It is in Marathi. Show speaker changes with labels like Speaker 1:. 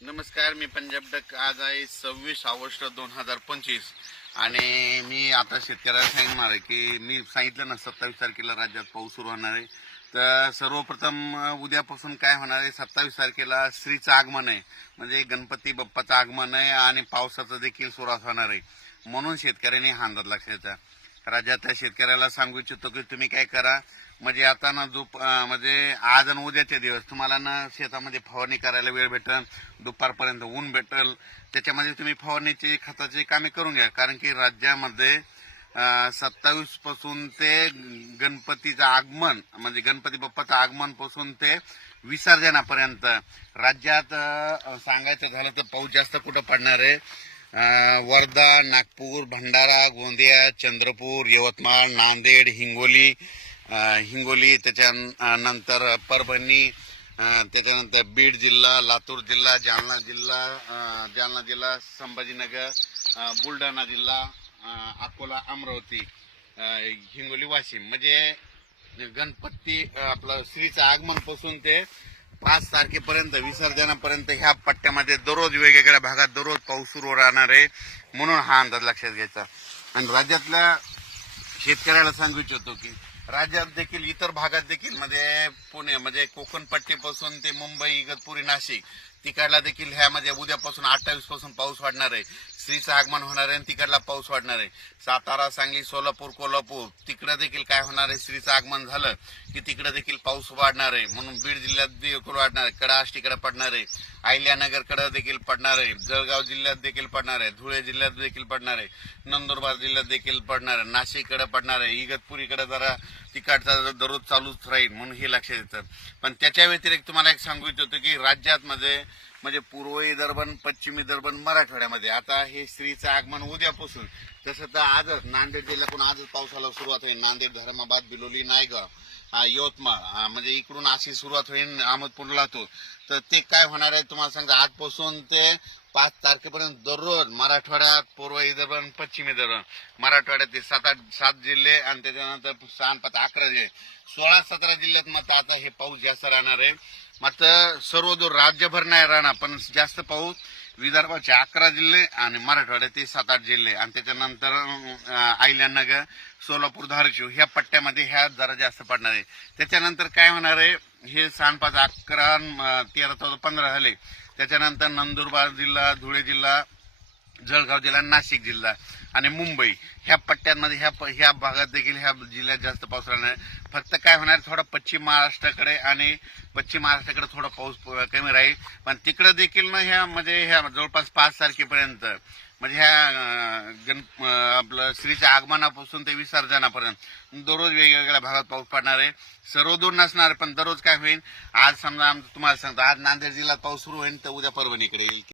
Speaker 1: नमस्कार मी पंजाब डक. आज आहे सव्वीस ऑगस्ट दोन हजार पंचवीस. आणि मी आता शेतकऱ्याला सांगणार आहे की मी सांगितलं ना सत्तावीस तारखेला राज्यात पाऊस सुरू होणार आहे. तर सर्वप्रथम उद्यापासून काय होणार आहे? सत्तावीस तारखेला श्रीचं आगमन आहे. म्हणजे गणपती बाप्पाचं आगमन आहे आणि पावसाचं देखील सुरुवात होणार आहे. म्हणून शेतकऱ्यांनी हा अंदाज लक्षात राज्यात राज्यातल्या शेतकऱ्याला सांगू इच्छितो की तुम्ही काय करा? म्हणजे आता ना जो म्हणजे आज आणि उद्याचे दिवस तुम्हाला ना शेतामध्ये फवारणी करायला वेळ भेटल दुपारपर्यंत ऊन भेटल त्याच्यामध्ये तुम्ही फवारणीची खताची कामे करून घ्या. कारण की राज्यामध्ये सत्तावीसपासून ते गणपतीचं आगमन म्हणजे गणपती बाप्पाचं आगमनपासून ते विसर्जनापर्यंत राज्यात सांगायचं झालं तर पाऊस जास्त कुठं पडणार आहे? वर्धा नागपूर भंडारा गोंदिया चंद्रपूर यवतमाळ नांदेड हिंगोली हिंगोली त्याच्यानंतर परभणी त्याच्यानंतर बीड जिल्हा लातूर जिल्हा जालना जिल्हा जालना जिल्हा संभाजीनगर बुलढाणा जिल्हा अकोला अमरावती हिंगोली वाशिम. म्हणजे गणपती आपलं श्रीचं आगमनपासून ते पाच तारखेपर्यंत विसर्जनापर्यंत ह्या पट्ट्यामध्ये दररोज वेगवेगळ्या भागात दररोज पाऊस सुरू राहणार आहे म्हणून हा अंदाज लक्षात घ्यायचा. आणि राज्यातल्या शेतकऱ्याला सांगू इच्छितो की राज्यात देखील इतर भागात देखील म्हणजे पुणे म्हणजे कोकण पट्टीपासून ते मुंबई इगतपुरी नाशिक तिकडला देखील ह्यामध्ये उद्यापासून अठ्ठावीसपासून पाऊस वाढणार आहे. श्रीचं आगमन होणार आहे आणि तिकडला पाऊस वाढणार आहे. सातारा सांगली सोलापूर कोल्हापूर तिकडे देखील काय होणार आहे? श्रीचं आगमन झालं की तिकडे देखील पाऊस वाढणार आहे. म्हणून बीड जिल्ह्यात देखील वाढणार आहे. कडा आष्टीकडे पडणार आहे. अहिल्यानगरकडे देखील पडणार आहे. जळगाव जिल्ह्यात देखील पडणार आहे. धुळे जिल्ह्यात देखील पडणार आहे. नंदुरबार जिल्ह्यात देखील पडणार आहे. नाशिककडे पडणार आहे. इगतपुरीकडे जरा तिकडचा दररोज चालूच राहील म्हणून हे लक्षात येतं. पण त्याच्या व्यतिरिक्त तुम्हाला एक सांगू इच्छितो की राज्यात मध्ये म्हणजे पूर्व विदर्भन पश्चिम विदर्भन मराठवाड्यामध्ये. आता हे श्रीचं आगमन उद्यापासून. तसं तर आजच नांदेड जिल्ह्यातून आजच पावसाला सुरुवात होईल. नांदेड धर्माबाद बिलोली नायगाव यवतमाळ म्हणजे इकडून अशी सुरुवात होईल अहमदपूर लातूर तर ते काय होणार आहे तुम्हाला सांगा आजपासून ते पाच तारखेपर्यंत दररोज मराठवाड्यात पूर्व विदर्भन पश्चिम विदर्भन मराठवाड्यात ते सात आठ सात जिल्हे आणि त्याच्यानंतर सहा पाच अकरा जिल्हे. सोळा सतरा जिल्ह्यात मात्र आता हे पाऊस जास्त राहणार आहे. मात्र सर्व दूर राज्यभर नाही राहणार पण जास्त पाऊस विदर्भाचे अकरा जिल्हे आणि मराठवाड्याचे सात आठ जिल्हे. आणि त्याच्यानंतर अं, सोलापूर धारशिव ह्या पट्ट्यामध्ये ह्या जरा जास्त पडणार आहे. त्याच्यानंतर काय होणार आहे? हे सांडपाच अकरा तेरा चौदा पंधरा झाले त्याच्यानंतर नंदुरबार जिल्हा धुळे जिल्हा जळगाव जिल्हा नाशिक जिल्हा आणि मुंबई. ह्या पट्ट्यांमध्ये ह्या प- ह्या भागात देखील ह्या जिल्ह्यात जास्त पाऊस राहणार आहे. फक्त काय होणार थोडा पश्चिम महाराष्ट्राकडे आणि पश्चिम महाराष्ट्राकडे थोडा पाऊस प- कमी राहील. पण तिकडे देखील ना ह्या म्हणजे ह्या जवळपास पाच तारखेपर्यंत म्हणजे ह्या गण आपलं श्रीच्या आगमनापासून ते विसर्जनापर्यंत दररोज वेगवेगळ्या भागात पाऊस पडणार आहे. सर्व दूर नसणार पण दररोज काय होईल? आज समजा तुम्हाला सांगतो आज नांदेड जिल्ह्यात पाऊस सुरू होईल तर उद्या परभणीकडे येईल.